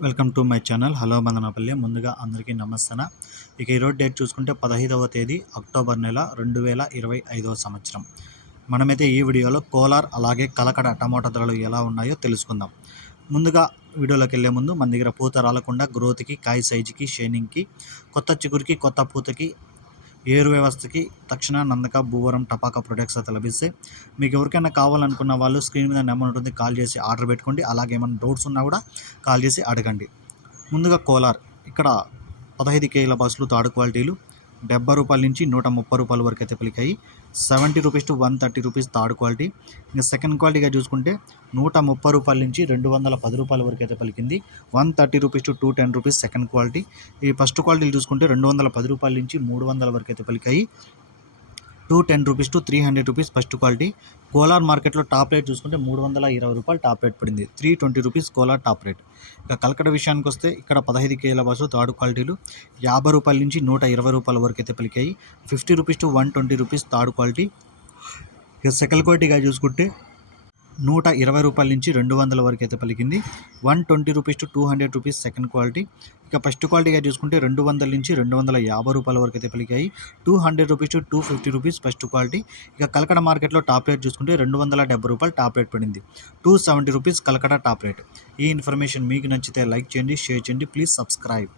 Welcome to my channel. Hello Bandhanapalli ముందుగా అందరికీ నమస్తన. ఇక ఈరోజు డేట్ చూసుకుంటే పదహైదవ తేదీ అక్టోబర్ నెల రెండు వేల ఇరవై ఐదవ సంవత్సరం. మనమైతే ఈ వీడియోలో కోలార్ అలాగే కలకడ టమాటా ధరలు ఎలా ఉన్నాయో తెలుసుకుందాం. ముందుగా వీడియోలోకి వెళ్ళే ముందు మన దగ్గర పూత రాలకుండా గ్రోత్కి కాయ సైజుకి షైనింగ్కి కొత్త చిగురికి కొత్త పూతకి ఏరు వ్యవస్థకి తక్షణ నందక భూవరం టపాకా ప్రొడక్ట్స్ అయితే లభిస్తాయి మీకు ఎవరికైనా కావాలనుకున్న వాళ్ళు స్క్రీన్ మీద నెంబర్ ఉంటుంది కాల్ చేసి ఆర్డర్ పెట్టుకోండి. అలాగే ఏమైనా డౌట్స్ ఉన్నా కూడా కాల్ చేసి అడగండి. ముందుగా కోలార్ ఇక్కడ పదహైదు కేజీల బస్సులు తాడు క్వాలిటీలు డెబ్బై రూపాయల నుంచి నూట ముప్పై రూపాయల వరకు అయితే పలికాయి. Seventy rupees to one thirty rupees third quality. ఇంకా సెకండ్ క్వాలిటీగా చూసుకుంటే నూట ముప్పై రూపాయల నుంచి రెండు వందల పది రూపాయల వరకు అయితే పలికింది. One thirty rupees to two ten rupees second quality. ఈ ఫస్ట్ క్వాలిటీలు చూసుకుంటే రెండు వందల పది రూపాయల నుంచి మూడు వందల వరకు అయితే పలికాయి. Two ten rupees to three hundred rupees first quality. Kolar మార్కెట్లో టాప్ రేట్ చూసుకుంటే మూడు వందల ఇరవై రూపాయలు టాప్ రేట్ పడింది. Three twenty rupees Kolar top rate. ఇక కలకడ విషయానికి వస్తే ఇక్కడ పదహైదు కేల బస్సు థర్డ్ క్వాలిటీలు. యాభై రూపాయల నుంచి నూట ఇరవై రూపాయల వరకు అయితే పలికాయి. Fifty rupees to one twenty rupees third quality. ఇక సెకండ్ క్వాలిటీగా చూసుకుంటే నూట ఇరవై రూపాయల నుంచి రెండు వందల వరకు అయితే పలికింది. One twenty rupees to two hundred rupees second quality. ఇక ఫస్ట్ క్వాలిటీగా చూసుకుంటే రెండు వందల నుంచి రెండు వందల యాభై రూపాయల వరకు అయితే పలికాయి. Two hundred rupees to two fifty rupees first quality. ఇక కలకడ మార్కెట్లో టాప్ రేట్ చూసుకుంటే రెండు వందల డెబ్బై రూపాయలు టాప్ రేట్ పడింది. Two seventy rupees Kalakada top rate. ఈ ఇన్ఫర్మేషన్ మీకు నచ్చితే లైక్ చేయండి షేర్ చేయండి. Please subscribe.